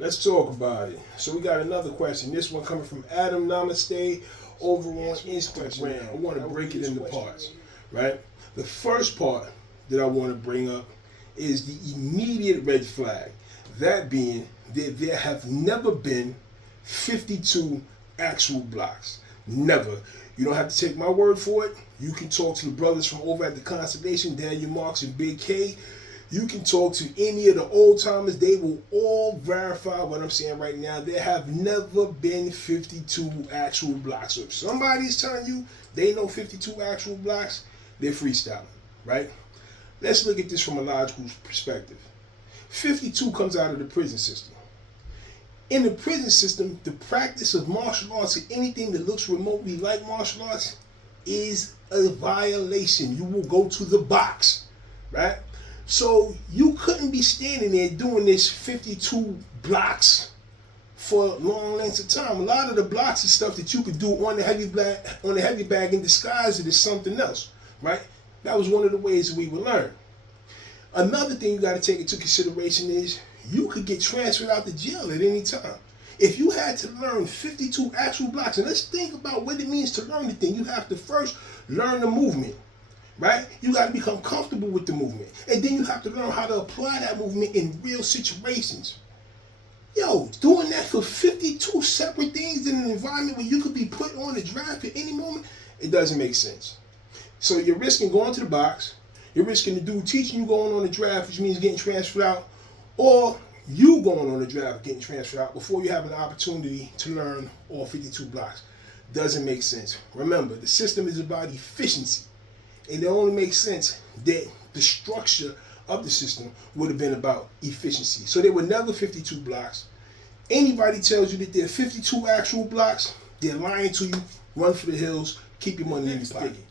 Let's talk about it. So we got another question. This one coming from Adam Namaste over on Instagram. I want to break it into parts, right? The first part that I want to bring up is the immediate red flag. That being that there have never been 52 actual blocks. Never. You don't have to take my word for it. You can talk to the brothers from over at the Constellation, Daniel Marks and Big K. You can talk to any of the old timers. They will all verify what I'm saying right now. There have never been 52 actual blocks. So if somebody's telling you they know 52 actual blocks, they're freestyling, right? Let's look at this from a logical perspective. 52 comes out of the prison system. In the prison system, the practice of martial arts or anything that looks remotely like martial arts is a violation. You will go to the box, right? So you couldn't be standing there doing this 52 blocks for long lengths of time. A lot of the blocks and stuff that you could do on the heavy bag and disguise it as something else, right? That was one of the ways that we would learn. Another thing you got to take into consideration is you could get transferred out to jail at any time. If you had to learn 52 actual blocks, and let's think about what it means to learn the thing. You have to first learn the movement. Right? You got to become comfortable with the movement. And then you have to learn how to apply that movement in real situations. Yo, doing that for 52 separate things in an environment where you could be put on a draft at any moment, it doesn't make sense. So you're risking going to the box, you're risking the dude teaching you going on the draft, which means getting transferred out, or you going on the draft getting transferred out before you have an opportunity to learn all 52 blocks. Doesn't make sense. Remember, the system is about efficiency. And it only makes sense that the structure of the system would have been about efficiency. So there were never 52 blocks. Anybody tells you that there are 52 actual blocks, they're lying to you. Run for the hills, keep your money in your pocket.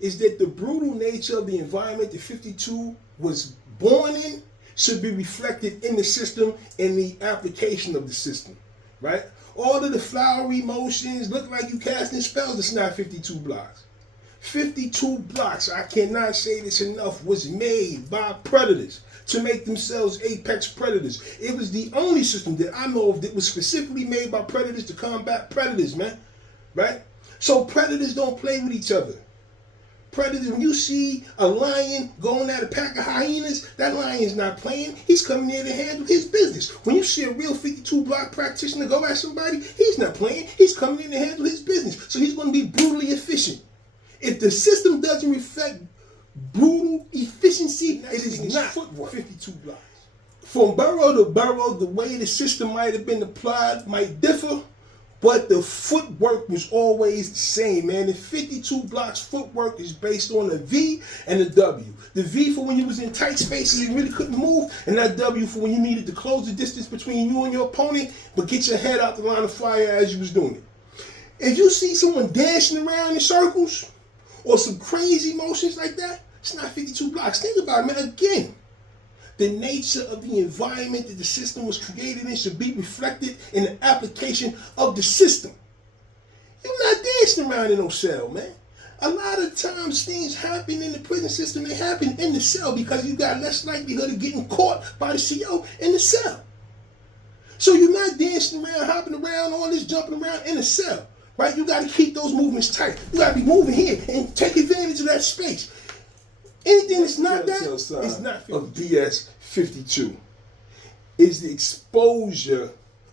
Is that the brutal nature of the environment that 52 was born in should be reflected in the system and the application of the system, right? All of the flowery motions look like you casting spells. It's not 52 blocks. 52 blocks, I cannot say this enough, was made by predators to make themselves apex predators. It was the only system that I know of that was specifically made by predators to combat predators, man. Right? So predators don't play with each other. Predators, when you see a lion going at a pack of hyenas, that lion's not playing. He's coming there to handle his business. When you see a real 52 block practitioner go at somebody, he's not playing. He's coming in to handle his business. So he's going to be brutally efficient. If the system doesn't reflect brutal efficiency, it is not footwork. 52 blocks. From borough to borough, the way the system might have been applied might differ, but the footwork was always the same, man. The 52 blocks footwork is based on a V and a W. The V for when you was in tight spaces you really couldn't move, and that W for when you needed to close the distance between you and your opponent, but get your head out the line of fire as you was doing it. If you see someone dancing around in circles, or some crazy motions like that, it's not 52 blocks. Think about it, man. Again, the nature of the environment that the system was created in should be reflected in the application of the system. You're not dancing around in no cell, man. A lot of times things happen in the prison system, they happen in the cell because you got less likelihood of getting caught by the CO in the cell. So you're not dancing around, hopping around, all this jumping around in the cell. Right? You got to keep those movements tight. You got to be moving here and take advantage of that space. Anything that's not that is not 52. Of BS 52 is the exposure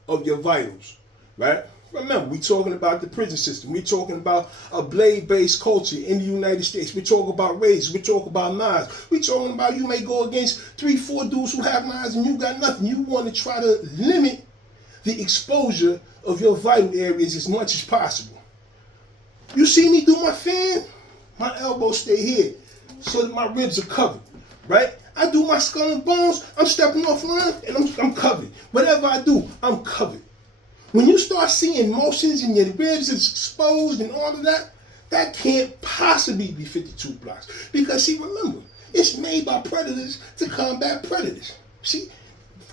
of your vitals, right? Remember, we're talking about the prison system. We're talking about a blade-based culture in the United States. We're talking about race. We're talking about knives. We're talking about you may go against 3-4 dudes who have knives and you got nothing. You want to try to limit the exposure of your vital areas as much as possible. You see me do my fan, my elbows stay here so that my ribs are covered, right? I do my skull and bones, I'm stepping off line and I'm covered. Whatever I do, I'm covered. When you start seeing motions and your ribs is exposed and all of that, that can't possibly be 52 blocks. Because see, remember, it's made by predators to combat predators. See,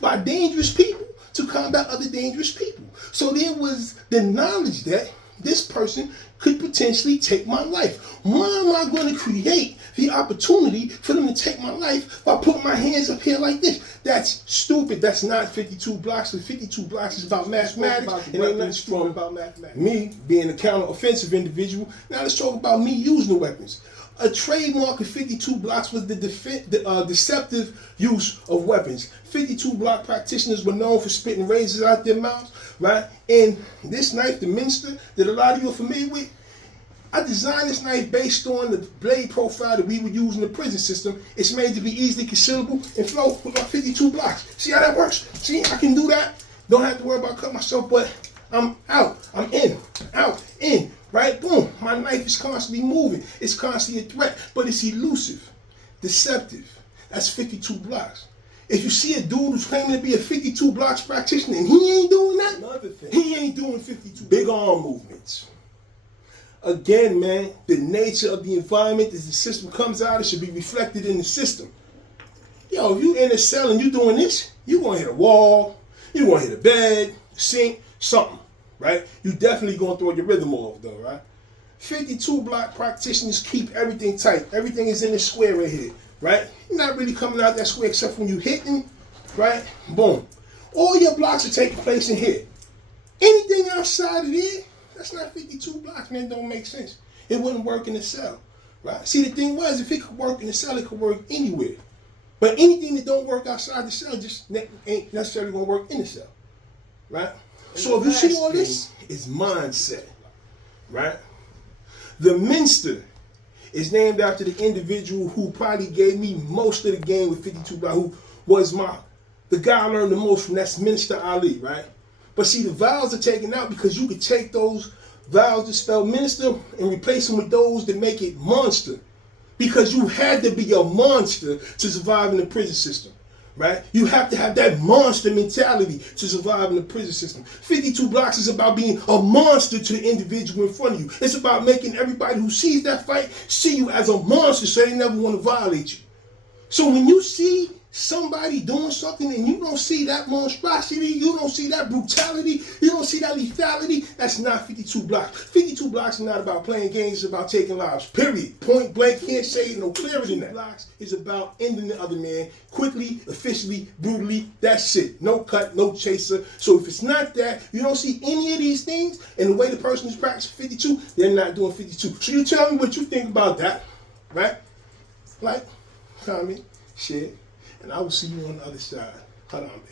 by dangerous people to combat other dangerous people. So there was the knowledge that this person could potentially take my life. Why am I going to create the opportunity for them to take my life by putting my hands up here like this? That's stupid. That's not 52 blocks. The 52 blocks is about mathematics. And ain't nothing stupid about mathematics. Me being a counter-offensive individual. Now let's talk about me using the weapons. A trademark of 52 blocks was the deceptive use of weapons. 52 block practitioners were known for spitting razors out their mouths, right? And this knife, the Minster, that a lot of you are familiar with, I designed this knife based on the blade profile that we would use in the prison system. It's made to be easily concealable and flow with about 52 blocks. See how that works? See, I can do that. Don't have to worry about cutting myself, but I'm out. I'm in, out, in. Right? Boom. My knife is constantly moving. It's constantly a threat, but it's elusive, deceptive. That's 52 blocks. If you see a dude who's claiming to be a 52 blocks practitioner and he ain't doing that, another thing, he ain't doing 52 big arm movements. Again, man, the nature of the environment as the system comes out, it should be reflected in the system. Yo, if you in a cell and you doing this, you gonna hit a wall, you gonna hit a bed, sink, something. Right? You definitely gonna throw your rhythm off though, right? 52 block practitioners keep everything tight. Everything is in the square right here, right? You're not really coming out that square except when you hitting, right? Boom. All your blocks are taking place in here. Anything outside of there, that's not 52 blocks, man. It don't make sense. It wouldn't work in the cell, right? See, the thing was, if it could work in the cell, it could work anywhere. But anything that don't work outside the cell just ain't necessarily gonna work in the cell, right? So if you see all this, it's mindset, right? The Minster is named after the individual who probably gave me most of the game with 52 blocks, who was the guy I learned the most from. That's Minister Ali, right? But see, the vowels are taken out because you could take those vowels that spell minister and replace them with those that make it monster. Because you had to be a monster to survive in the prison system. Right? You have to have that monster mentality to survive in the prison system. 52 blocks is about being a monster to the individual in front of you. It's about making everybody who sees that fight see you as a monster so they never want to violate you. So when you see somebody doing something and you don't see that monstrosity, you don't see that brutality, you don't see that lethality, that's not 52 blocks. 52 blocks is not about playing games, it's about taking lives, period. Point blank, can't say it no clearer than that. Blocks is about ending the other man quickly, efficiently, brutally, that's it. No cut, no chaser. So if it's not that, you don't see any of these things, and the way the person is practicing 52, they're not doing 52. So you tell me what you think about that, right? Like, comment, share, and I will see you on the other side. Hold on, baby.